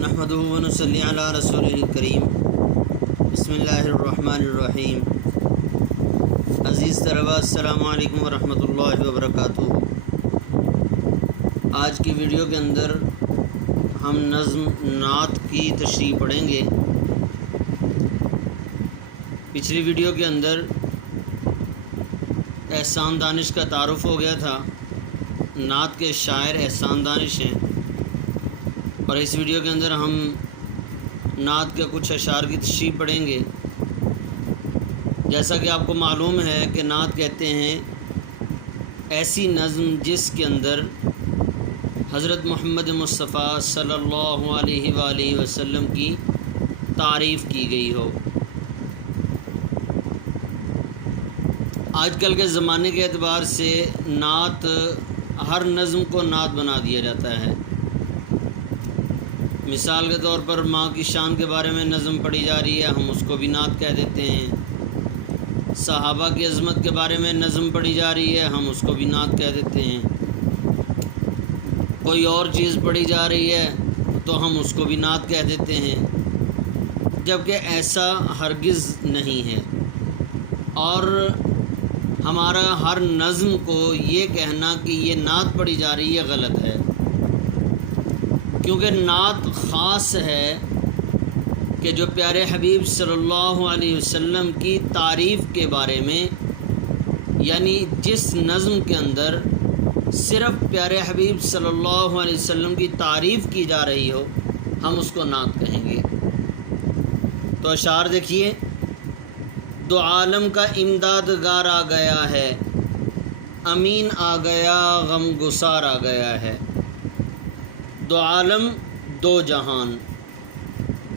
نحمده ونصلی علی رسوله الکریم بسم اللہ الرحمن الرحیم۔ عزیز طلباء السلام علیکم ورحمۃ اللہ وبرکاتہ۔ آج کی ویڈیو کے اندر ہم نظم نعت کی تشریح پڑھیں گے۔ پچھلی ویڈیو کے اندر احسان دانش کا تعارف ہو گیا تھا۔ نعت کے شاعر احسان دانش ہیں، اور اس ویڈیو کے اندر ہم نعت کے کچھ اشعار کی تشریح پڑھیں گے۔ جیسا کہ آپ کو معلوم ہے کہ نعت کہتے ہیں ایسی نظم جس کے اندر حضرت محمد مصطفیٰ صلی اللہ علیہ وآلہ وسلم کی تعریف کی گئی ہو۔ آج کل کے زمانے کے اعتبار سے نعت ہر نظم کو نعت بنا دیا جاتا ہے۔ مثال کے طور پر ماں کی شان کے بارے میں نظم پڑھی جا رہی ہے، ہم اس کو بھی نعت کہہ دیتے ہیں۔ صحابہ کی عظمت کے بارے میں نظم پڑھی جا رہی ہے، ہم اس کو بھی نعت کہہ دیتے ہیں۔ کوئی اور چیز پڑھی جا رہی ہے تو ہم اس کو بھی نعت کہہ دیتے ہیں، جبکہ ایسا ہرگز نہیں ہے۔ اور ہمارا ہر نظم کو یہ کہنا کہ یہ نعت پڑھی جا رہی ہے غلط ہے، کیونکہ نعت خاص ہے کہ جو پیارے حبیب صلی اللہ علیہ وسلم کی تعریف کے بارے میں، یعنی جس نظم کے اندر صرف پیارے حبیب صلی اللہ علیہ وسلم کی تعریف کی جا رہی ہو، ہم اس کو نعت کہیں گے۔ تو اشعار دیکھیے۔ دو عالم کا امدادگار آ گیا ہے، امین آ گیا، غم گسار آ گیا ہے۔ دو عالم دو جہان،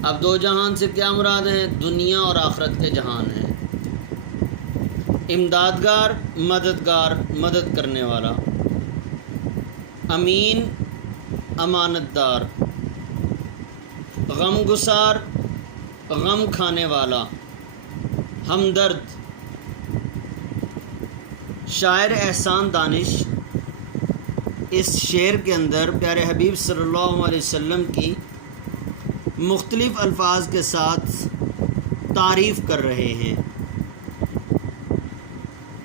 اب دو جہان سے کیا مراد ہے؟ دنیا اور آخرت کے جہان ہیں۔ امدادگار مددگار، مدد کرنے والا۔ امین امانت دار۔ غم گسار غم کھانے والا۔ ہمدرد۔ شاعر احسان دانش اس شعر کے اندر پیارے حبیب صلی اللہ علیہ وسلم کی مختلف الفاظ کے ساتھ تعریف کر رہے ہیں۔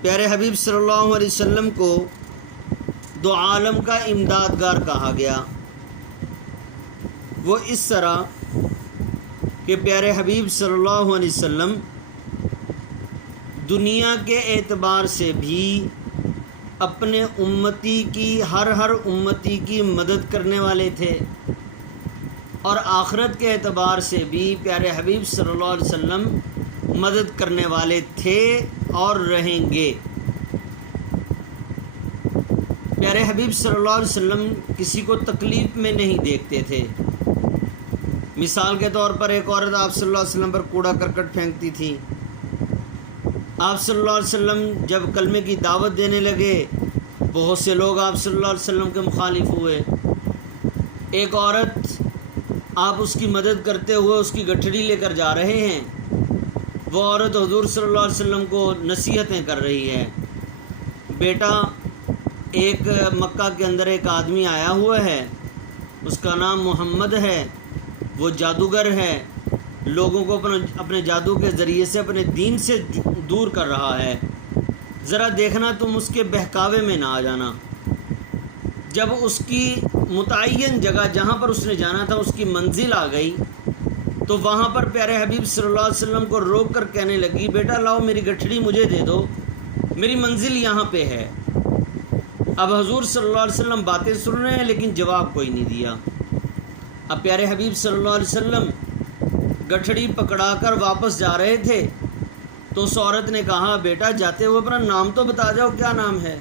پیارے حبیب صلی اللہ علیہ وسلم کو دو عالم کا امدادگار کہا گیا۔ وہ اس طرح کہ پیارے حبیب صلی اللہ علیہ وسلم دنیا کے اعتبار سے بھی اپنے امتی کی ہر امتی کی مدد کرنے والے تھے، اور آخرت کے اعتبار سے بھی پیارے حبیب صلی اللہ علیہ وسلم مدد کرنے والے تھے اور رہیں گے۔ پیارے حبیب صلی اللہ علیہ وسلم کسی کو تکلیف میں نہیں دیکھتے تھے۔ مثال کے طور پر ایک عورت آپ صلی اللہ علیہ وسلم پر کوڑا کرکٹ پھینکتی تھی۔ آپ صلی اللہ علیہ وسلم جب کلمے کی دعوت دینے لگے، بہت سے لوگ آپ صلی اللہ علیہ وسلم کے مخالف ہوئے۔ ایک عورت، آپ اس کی مدد کرتے ہوئے اس کی گٹھڑی لے کر جا رہے ہیں، وہ عورت حضور صلی اللہ علیہ وسلم کو نصیحتیں کر رہی ہے۔ بیٹا، ایک مکہ کے اندر ایک آدمی آیا ہوا ہے، اس کا نام محمد ہے، وہ جادوگر ہے، لوگوں کو اپنے جادو کے ذریعے سے اپنے دین سے دور کر رہا ہے، ذرا دیکھنا تم اس کے بہکاوے میں نہ آ جانا۔ جب اس کی متعین جگہ جہاں پر اس نے جانا تھا اس کی منزل آ گئی، تو وہاں پر پیارے حبیب صلی اللہ علیہ وسلم کو روک کر کہنے لگی، بیٹا لاؤ میری گٹھڑی مجھے دے دو، میری منزل یہاں پہ ہے۔ اب حضور صلی اللہ علیہ وسلم باتیں سن رہے ہیں لیکن جواب کوئی نہیں دیا۔ اب پیارے حبیب صلی اللہ علیہ وسلم گٹھڑی پکڑا کر واپس جا رہے تھے، تو اس عورت نے کہا، بیٹا جاتے ہوئے اپنا نام تو بتا جاؤ، کیا نام ہے؟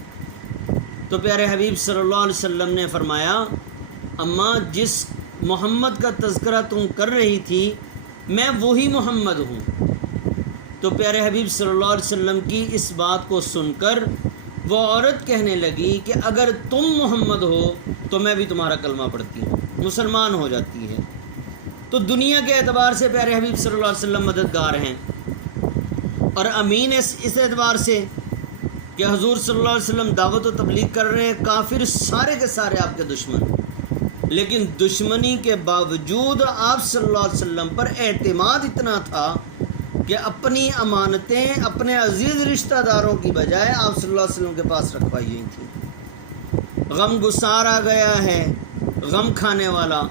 تو پیارے حبیب صلی اللہ علیہ وسلم نے فرمایا، اماں جس محمد کا تذکرہ تم کر رہی تھی میں وہی محمد ہوں۔ تو پیارے حبیب صلی اللہ علیہ وسلم کی اس بات کو سن کر وہ عورت کہنے لگی کہ اگر تم محمد ہو تو میں بھی تمہارا کلمہ پڑھتی ہوں، مسلمان ہو جاتی ہے۔ تو دنیا کے اعتبار سے پیارے حبیب صلی اللہ علیہ وسلم مددگار ہیں، اور امین اس اعتبار سے کہ حضور صلی اللہ علیہ وسلم دعوت و تبلیغ کر رہے ہیں، کافر سارے کے سارے آپ کے دشمن، لیکن دشمنی کے باوجود آپ صلی اللہ علیہ وسلم پر اعتماد اتنا تھا کہ اپنی امانتیں اپنے عزیز رشتہ داروں کی بجائے آپ صلی اللہ علیہ وسلم کے پاس رکھوائی ہوئی تھیں۔ غم گسار آ گیا ہے، غم کھانے والا،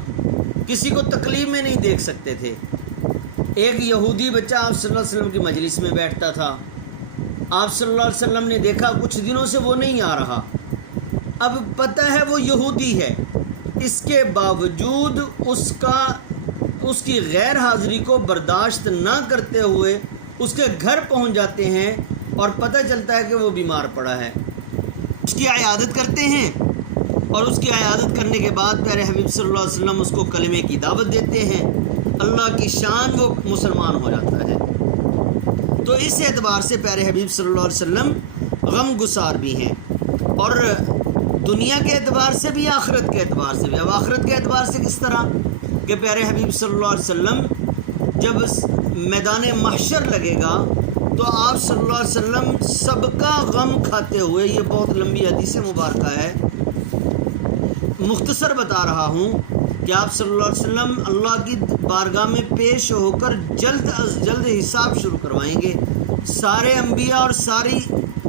کسی کو تکلیف میں نہیں دیکھ سکتے تھے۔ ایک یہودی بچہ آپ صلی اللہ علیہ وسلم کی مجلس میں بیٹھتا تھا، آپ صلی اللہ علیہ وسلم نے دیکھا کچھ دنوں سے وہ نہیں آ رہا، اب پتہ ہے وہ یہودی ہے، اس کے باوجود اس کی غیر حاضری کو برداشت نہ کرتے ہوئے اس کے گھر پہنچ جاتے ہیں اور پتہ چلتا ہے کہ وہ بیمار پڑا ہے، اس کی عیادت کرتے ہیں، اور اس کی عیادت کرنے کے بعد پیارے حبیب صلی اللہ علیہ وسلم اس کو کلمے کی دعوت دیتے ہیں، اللہ کی شان وہ مسلمان ہو جاتا ہے۔ تو اس اعتبار سے پیارے حبیب صلی اللہ علیہ وسلم غم گسار بھی ہیں، اور دنیا کے اعتبار سے بھی آخرت کے اعتبار سے بھی۔ اب آخرت کے اعتبار سے کس طرح کہ پیارے حبیب صلی اللہ علیہ وسلم جب میدان محشر لگے گا تو آپ صلی اللہ علیہ وسلم سب کا غم کھاتے ہوئے، یہ بہت لمبی حدیث مبارکہ ہے، مختصر بتا رہا ہوں کہ آپ صلی اللہ علیہ وسلم اللہ کی بارگاہ میں پیش ہو کر جلد از جلد حساب شروع کروائیں گے۔ سارے انبیاء اور ساری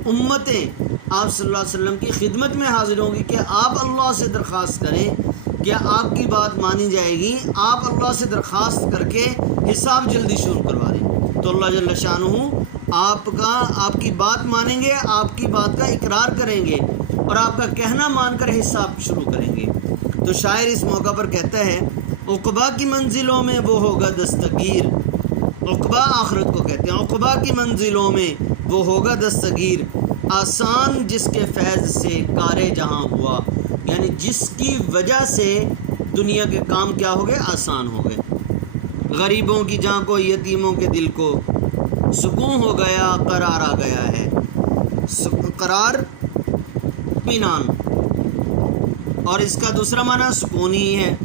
امتیں آپ صلی اللہ علیہ وسلم کی خدمت میں حاضر ہوں گی کہ آپ اللہ سے درخواست کریں کہ آپ کی بات مانی جائے گی، آپ اللہ سے درخواست کر کے حساب جلدی شروع کروا دیں، تو اللہ جل شانہ آپ کی بات مانیں گے، آپ کی بات کا اقرار کریں گے اور آپ کا کہنا مان کر حساب شروع کریں گے۔ تو شاعر اس موقع پر کہتا ہے، عقبہ کی منزلوں میں وہ ہوگا دستگیر، عقبہ آخرت کو کہتے ہیں، عقبہ کی منزلوں میں وہ ہوگا دستگیر، آسان جس کے فیض سے کار جہاں ہوا، یعنی جس کی وجہ سے دنیا کے کام کیا ہو گئے، آسان ہو گئے۔ غریبوں کی جاں کو، یتیموں کے دل کو سکون ہو گیا، قرار آ گیا ہے، قرار اطمینان، اور اس کا دوسرا معنی سکون ہی ہے،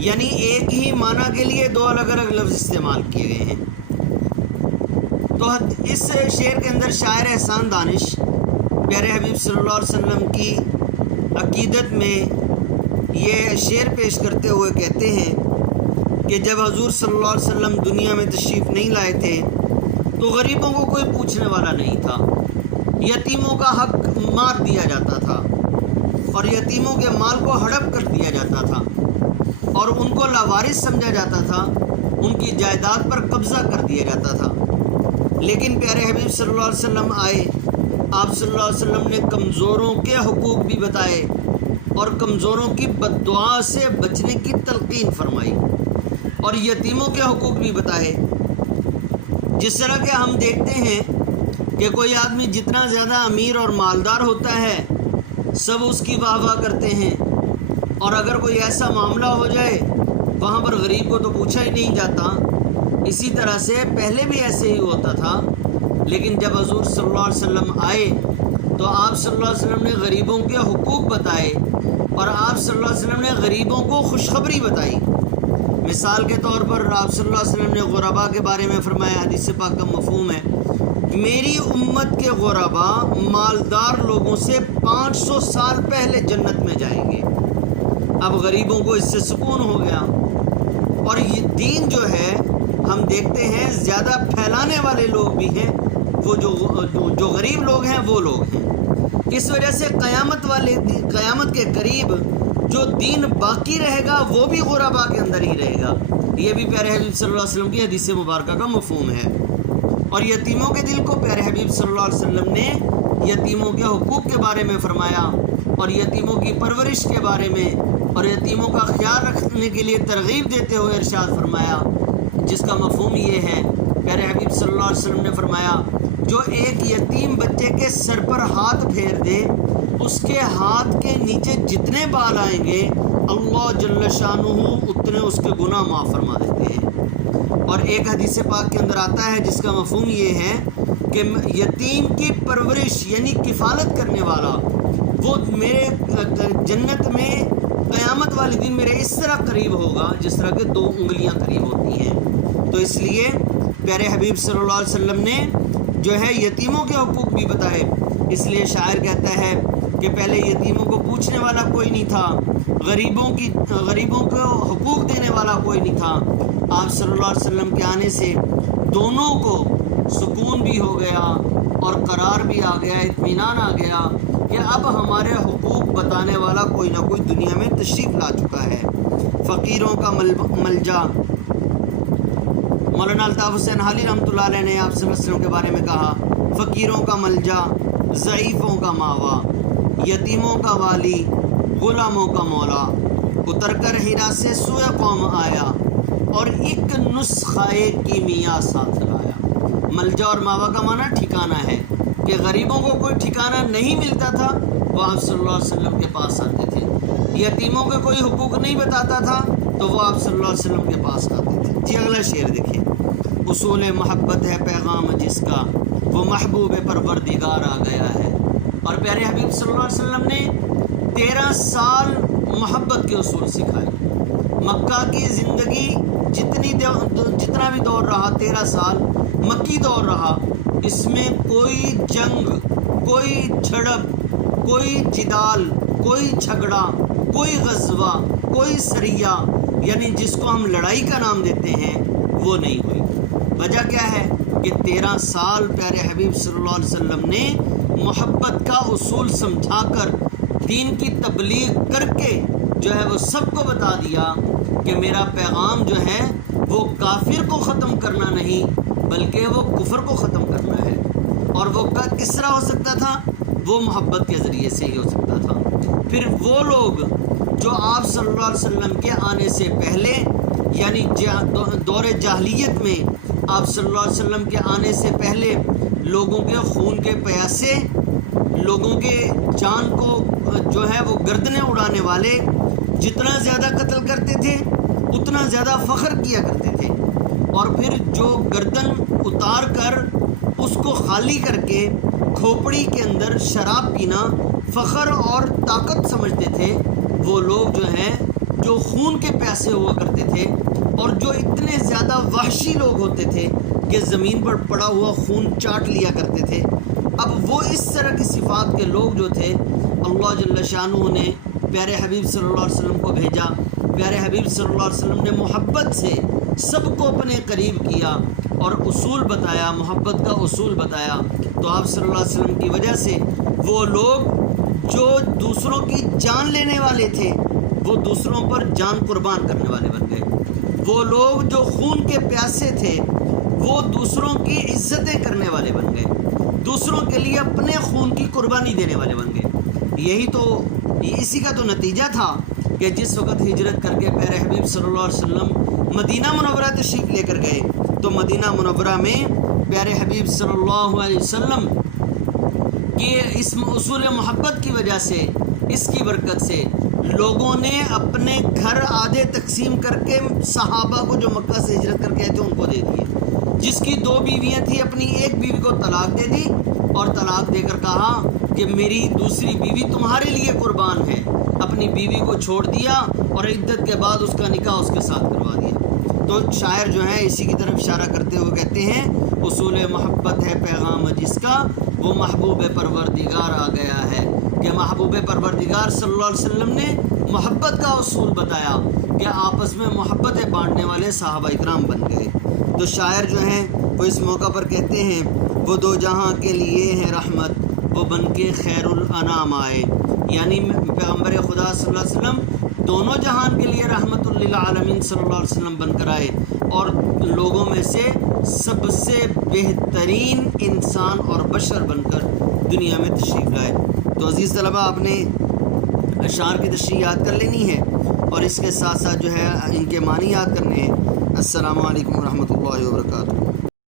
یعنی ایک ہی معنی کے لیے دو الگ الگ لفظ استعمال کیے گئے ہیں۔ تو اس شعر کے اندر شاعر احسان دانش پیارے حبیب صلی اللہ علیہ وسلم کی عقیدت میں یہ شعر پیش کرتے ہوئے کہتے ہیں کہ جب حضور صلی اللہ علیہ وسلم دنیا میں تشریف نہیں لائے تھے تو غریبوں کو کوئی پوچھنے والا نہیں تھا، یتیموں کا حق مار دیا جاتا تھا اور یتیموں کے مال کو ہڑپ کر دیا جاتا تھا اور ان کو لاوارث سمجھا جاتا تھا، ان کی جائیداد پر قبضہ کر دیا جاتا تھا۔ لیکن پیارے حبیب صلی اللہ علیہ وسلم آئے، آپ صلی اللہ علیہ وسلم نے کمزوروں کے حقوق بھی بتائے اور کمزوروں کی بد دعا سے بچنے کی تلقین فرمائی، اور یتیموں کے حقوق بھی بتائے۔ جس طرح کہ ہم دیکھتے ہیں کہ کوئی آدمی جتنا زیادہ امیر اور مالدار ہوتا ہے سب اس کی واہ واہ کرتے ہیں، اور اگر کوئی ایسا معاملہ ہو جائے وہاں پر غریب کو تو پوچھا ہی نہیں جاتا۔ اسی طرح سے پہلے بھی ایسے ہی ہوتا تھا، لیکن جب حضور صلی اللہ علیہ وسلم آئے تو آپ صلی اللہ علیہ وسلم نے غریبوں کے حقوق بتائے اور آپ صلی اللہ علیہ وسلم نے غریبوں کو خوشخبری بتائی۔ مثال کے طور پر آپ صلی اللہ علیہ وسلم نے غربا کے بارے میں فرمایا، حدیث پاک کا مفہوم ہے، میری امت کے غربا مالدار لوگوں سے 500 سال پہلے جنت میں جائیں گے۔ اب غریبوں کو اس سے سکون ہو گیا، اور یہ دین جو ہے ہم دیکھتے ہیں زیادہ پھیلانے والے لوگ بھی ہیں، وہ جو غریب لوگ ہیں وہ لوگ ہیں۔ اس وجہ سے قیامت کے قریب جو دین باقی رہے گا وہ بھی غربا کے اندر ہی رہے گا۔ یہ بھی پیارے حبیب صلی اللہ علیہ وسلم کی حدیث مبارکہ کا مفہوم ہے۔ اور یتیموں کے دل کو پیارے حبیب صلی اللہ علیہ وسلم نے یتیموں کے حقوق کے بارے میں فرمایا اور یتیموں کی پرورش کے بارے میں اور یتیموں کا خیال رکھنے کے لیے ترغیب دیتے ہوئے ارشاد فرمایا، جس کا مفہوم یہ ہے، پیارے حبیب صلی اللہ علیہ وسلم نے فرمایا، جو ایک یتیم بچے کے سر پر ہاتھ پھیر دے، اس کے ہاتھ کے نیچے جتنے بال آئیں گے اللہ جل شانہ اتنے اس کے گناہ معاف فرما دیتے ہیں۔ اور ایک حدیث پاک کے اندر آتا ہے جس کا مفہوم یہ ہے کہ یتیم کی پرورش یعنی کفالت کرنے والا وہ میرے جنت میں قیامت والے دن میرے اس طرح قریب ہوگا جس طرح کہ 2 انگلیاں قریب ہوتی ہیں۔ تو اس لیے پیارے حبیب صلی اللہ علیہ وسلم نے جو ہے یتیموں کے حقوق بھی بتائے، اس لیے شاعر کہتا ہے کہ پہلے یتیموں کو پوچھنے والا کوئی نہیں تھا، غریبوں کو حقوق دینے والا کوئی نہیں تھا۔ آپ صلی اللہ علیہ وسلم کے آنے سے دونوں کو سکون بھی ہو گیا اور قرار بھی آ گیا، اطمینان آ گیا کہ اب ہمارے حقوق بتانے والا کوئی نہ کوئی دنیا میں تشریف لا چکا ہے۔ فقیروں کا ملجا، مولانا الطاف حسین حالی رحمۃ اللہ علیہ نے آپ صلی اللہ علیہ وسلم کے بارے میں کہا، فقیروں کا ملجا، ضعیفوں کا ماوا، یتیموں کا والی، غلاموں کا مولا، اتر کر ہیرا سے سوئے قوم آیا اور ایک نسخہ کیمیا ساتھ لایا۔ ملجا اور ماوا کا معنی ٹھکانہ ہے کہ غریبوں کو کوئی ٹھکانہ نہیں ملتا تھا، وہ آپ صلی اللہ علیہ وسلم کے پاس آتے تھے۔ یتیموں کے کوئی حقوق نہیں بتاتا تھا تو وہ آپ صلی اللہ علیہ وسلم کے پاس آتے تھے۔ جی اگلا شعر دیکھیں، اصول محبت ہے پیغام جس کا، وہ محبوب پروردگار آ گیا ہے۔ اور پیارے حبیب صلی اللہ علیہ وسلم نے 13 سال محبت کے اصول سکھائے۔ مکہ کی زندگی جتنا بھی دور رہا، 13 سال مکی دور رہا، اس میں کوئی جنگ، کوئی جھڑپ، کوئی جدال، کوئی جھگڑا، کوئی غزوہ، کوئی سریہ، یعنی جس کو ہم لڑائی کا نام دیتے ہیں، وہ نہیں ہوئی۔ وجہ کیا ہے کہ 13 سال پیارے حبیب صلی اللہ علیہ وسلم نے محبت کا اصول سمجھا کر، دین کی تبلیغ کر کے جو ہے وہ سب کو بتا دیا کہ میرا پیغام جو ہے وہ کافر کو ختم کرنا نہیں بلکہ وہ کفر کو ختم کرنا ہے۔ اور وہ کس طرح ہو سکتا تھا؟ وہ محبت کے ذریعے سے ہی ہو سکتا تھا۔ پھر وہ لوگ جو آپ صلی اللہ علیہ وسلم کے آنے سے پہلے، یعنی دور جاہلیت میں آپ صلی اللہ علیہ وسلم کے آنے سے پہلے لوگوں کے خون کے پیاسے، لوگوں کے جان کو جو ہے وہ گردنیں اڑانے والے جتنا زیادہ قتل کرتے تھے اتنا زیادہ فخر کیا کرتے تھے، اور پھر جو گردن اتار کر اس کو خالی کر کے کھوپڑی کے اندر شراب پینا فخر اور طاقت سمجھتے تھے، وہ لوگ جو ہیں جو خون کے پیاسے ہوا کرتے تھے اور جو اتنے زیادہ وحشی لوگ ہوتے تھے کہ زمین پر پڑا ہوا خون چاٹ لیا کرتے تھے، اب وہ اس طرح کی صفات کے لوگ جو تھے، اللہ جل شانہ نے پیارے حبیب صلی اللہ علیہ وسلم کو بھیجا۔ پیارے حبیب صلی اللہ علیہ وسلم نے محبت سے سب کو اپنے قریب کیا اور اصول بتایا، محبت کا اصول بتایا۔ تو آپ صلی اللہ علیہ وسلم کی وجہ سے وہ لوگ جو دوسروں کی جان لینے والے تھے وہ دوسروں پر جان قربان کرنے والے بن گئے، وہ لوگ جو خون کے پیاسے تھے وہ دوسروں کی عزتیں کرنے والے بن گئے، دوسروں کے لیے اپنے خون کی قربانی دینے والے بن گئے۔ اسی کا تو نتیجہ تھا کہ جس وقت ہجرت کر کے پیارے حبیب صلی اللہ علیہ وسلم مدینہ منورہ تشریف لے کر گئے تو مدینہ منورہ میں پیارے حبیب صلی اللہ علیہ وسلم کے اس اصول محبت کی وجہ سے، اس کی برکت سے لوگوں نے اپنے گھر آدھے تقسیم کر کے صحابہ کو جو مکہ سے ہجرت کر کے آئے تھے ان کو دے دیے۔ جس کی 2 بیویاں تھیں اپنی ایک بیوی کو طلاق دے دی اور طلاق دے کر کہا کہ میری دوسری بیوی تمہارے لیے قربان ہے، اپنی بیوی کو چھوڑ دیا اور عدت کے بعد اس کا نکاح اس کے ساتھ کروا دیا۔ تو شاعر جو ہیں اسی کی طرف اشارہ کرتے ہوئے کہتے ہیں، اصول محبت ہے پیغام جس کا، وہ محبوب پروردگار آ گیا ہے، کہ محبوب پروردگار صلی اللہ علیہ وسلم نے محبت کا اصول بتایا کہ آپس میں محبتیں بانٹنے والے صحابہ اکرام بن گئے۔ تو شاعر جو ہیں وہ اس موقع پر کہتے ہیں، وہ 2 جہاں کے لیے ہیں رحمت، وہ بن کے خیر الانام آئے، یعنی پیغمبر خدا صلی اللہ علیہ وسلم دونوں جہان کے لیے رحمت للعالمین صلی اللہ علیہ وسلم بن کر آئے اور لوگوں میں سے سب سے بہترین انسان اور بشر بن کر دنیا میں تشریف لائے۔ تو عزیز طلبہ، آپ نے اشعار کی تشریح یاد کر لینی ہے اور اس کے ساتھ ساتھ جو ہے ان کے معنی یاد کرنے ہیں۔ السلام علیکم ورحمۃ اللہ وبرکاتہ۔